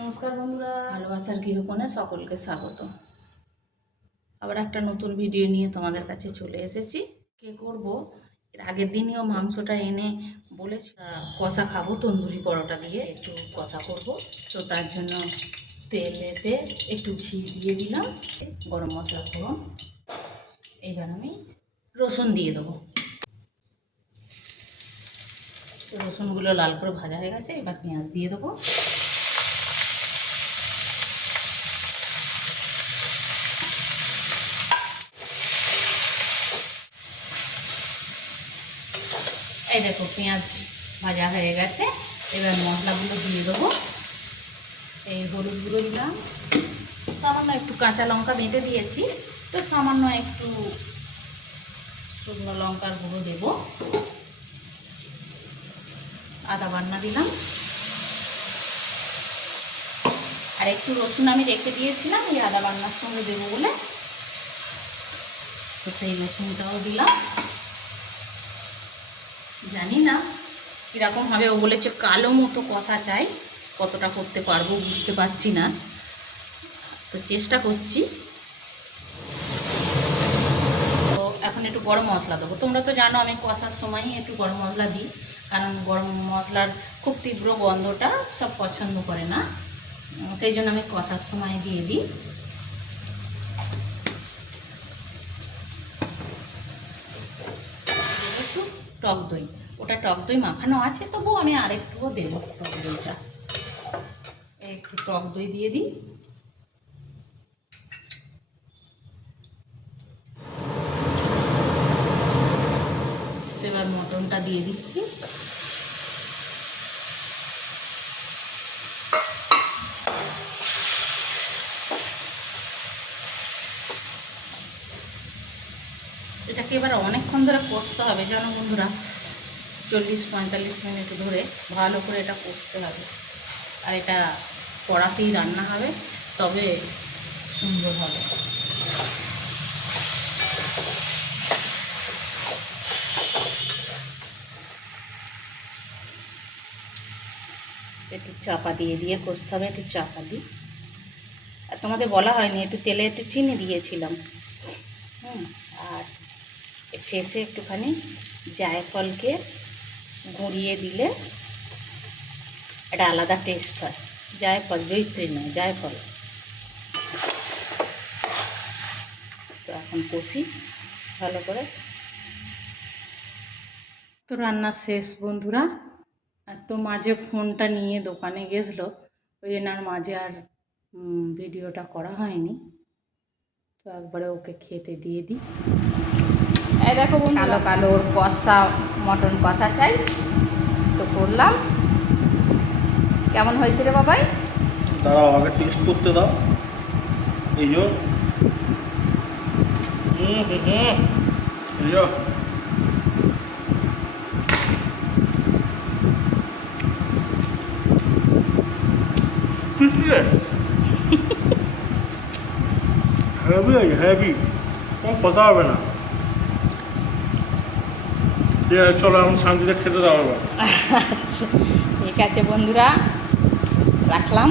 নমস্কার বন্ধুরা ভালোবাসার গৃহকোণে সকলকে স্বাগত। আবার একটা নতুন ভিডিও নিয়ে তোমাদের কাছে চলে এসেছি। কে করব? এর আগের দিনেও মাংসটা এনে বলেছি কষা খাব তন্দুরি পরোটা দিয়ে, একটু কষা করব। তো তার জন্য তেলেতে একটু ঘি দিয়ে দিলাম, গরম মশলা ফোড়ন। এইবার আমি রসুন দিয়ে দেবো। রসুনগুলো লাল করে ভাজা হয়ে গেছে, এবার পেঁয়াজ দিয়ে দেবো। এই দেখো পেঁয়াজ ভাজা হয়ে গেছে। এবার মশলাগুলো দিয়ে দেবো। এই হলুদ গুঁড়ো দিলাম। সামান্য একটু কাঁচা লঙ্কা বেটে দিয়েছি। তো সামান্য একটু শুকনো লঙ্কার গুঁড়ো দেব। আদা বান্না দিলাম। আর একটু রসুন আমি রেখে দিয়েছিলাম, এই আদা বান্নার সঙ্গে দেবো বলে। তো সেই রসুনটাও দিলাম। জানি না, কীরকম হবে, ও বলেছে কালো মতো কষা চাই, কতটা করতে পারব বুঝতে পারছি না। তো চেষ্টা করছি। তো এখন একটু গরম মশলা দেবো। তোমরা তো জানো আমি কষার সময়ই একটু গরম মশলা দিই, কারণ গরম মশলার খুব তীব্র গন্ধটা সব পছন্দ করে না। সেই জন্য আমি কষার সময় দিয়ে দিই একটু টক দই। ওটা টক দই মাখানো আছে তবু আমি আরেকটুও দেব টক দইটা। একটু টক দই দিয়ে দিই। এবার মটনটা দিয়ে দিচ্ছি। এটাকে এবার অনেকক্ষণ ধরে কষতে হবে। যেন বন্ধুরা, চল্লিশ পঁয়তাল্লিশ মিনিট ধরে ভালো করে এটা কষতে হবে। আর এটা কড়াতেই রান্না হবে, তবে সুন্দর হবে। একটু চাপা দিয়ে দিয়ে কষতে হবে, একটু চাপা দিই। আর তোমাদের বলা হয়নি, একটু তেলে একটু চিনি দিয়েছিলাম। হুম, আর শেষে একটুখানি জায়ফলকে গুঁড়িয়ে দিলে একটা আলাদা টেস্ট হয়। জায়ফল জৈত্রী নয়, জায়ফল। তো এখন কষি, ভালো করে। তো রান্না শেষ বন্ধুরা। তো মাঝে ফোনটা নিয়ে দোকানে গেছিল, ওই জন্য আর মাঝে আর ভিডিওটা করা হয়নি। তো একবারে ওকে খেতে দিয়ে দিই। এই দেখো কালো কালো ওর কষা মটন কষা চাই। তো করলাম। কেমন হয়েছে রে বাবাই? দাঁড়াও আগে টেস্ট করতে দাও। এই যো। হুম হুম হুম। এই যো। Speechless. হেভি আছে হেভি কোনো কথা হবে না। ঠিক আছে চলো এখন শান্তিতে খেতে দাও আচ্ছা ঠিক আছে বন্ধুরা রাখলাম।